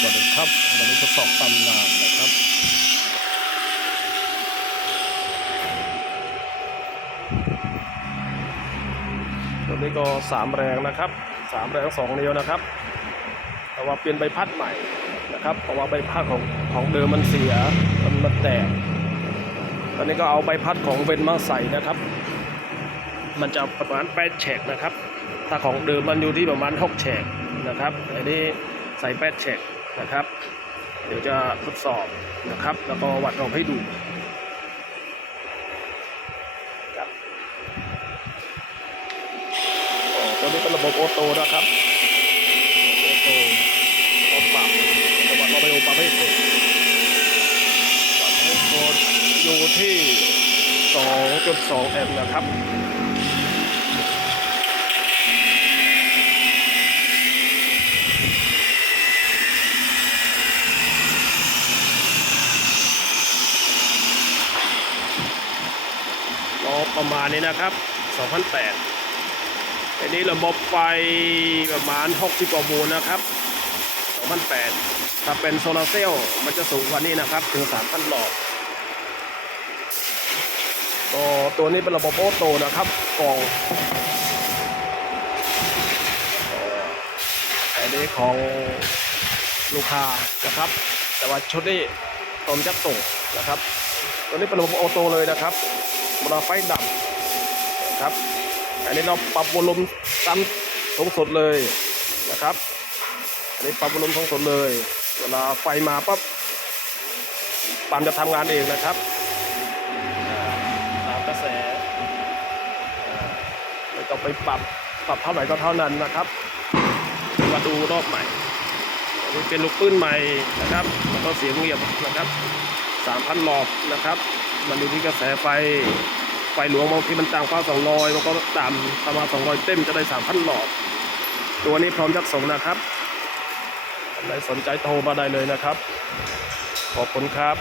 สวัสดีครับวันนี้ทดสอบตำนานนะครับตัวนี้ก็สามแรงนะครับสามแรงสองเนิ้วนะครับ แต่ว่าเปลี่ยนใบพัดใหม่นะครับ เพราะว่าใบพัดของของเดิมมันเสียมันมันแตก ตอนนี้ก็เอาใบพัดของเวนมาใส่นะครับ มันจะประมาณแปดแฉกนะครับ ถ้าของเดิมมันอยู่ที่ประมาณหกแฉกนะครับอันนี้ ใส่แปดแฉกนะครับ เดี๋ยวจะทดสอบนะครับ แล้วก็วัดลองให้ดูครับอ๋อตัวนี้เป็นระบบออโต้นะครับออโต้เอปรับแต่ว่าเราไปเอาปรับให้กดปรับให้กดอยู่ที่2.2แอมป์นะครับ ประมาณนี้นะครับ2008อันนี้ระบบไฟประมาณ 60กว่าโวลต์นะครับ2008ถ้าเป็นโซลาร์เซลล์มันจะสูงกว่านี้นะครับ ถึง 3,000 หลอดก็ตัวนี้เป็นระบบโอโตนะครับกล่องอันนี้ของลูกค้านะครับ แต่ว่าชุดนี้ผมจะส่งนะครับ ตัวนี้เป็นระบบออโต้เลยนะครับ เวลาไฟดับนะครับอันนี้เราปรับวอลลุ่มตามสูงสดเลยนะครับอันนี้ปรับวอลลุ่มสูงสดเลย เวลาไฟมาปั๊บปั๊มจะทำงานเองนะครับอ่าตามกระแสอ่าไม่ต้องไปปรับปรับเท่าไหร่ก็เท่านั้นนะครับมาดูรอบใหม่อันนี้เป็นลูกปืนใหม่นะครับแล้วก็เสียงเงียบนะครับสามพันหลอดนะครับ มันอยู่ที่กระแสไฟ ไฟหลวงบางทีมันต่ำกว่าสองรอยมันก็ต่ำประมาณสองรอยเต็มจะได้สามพันหลอด ตัวนี้พร้อมจัดส่งนะครับใครสนใจโทรมาได้เลยนะครับ ขอบคุณครับ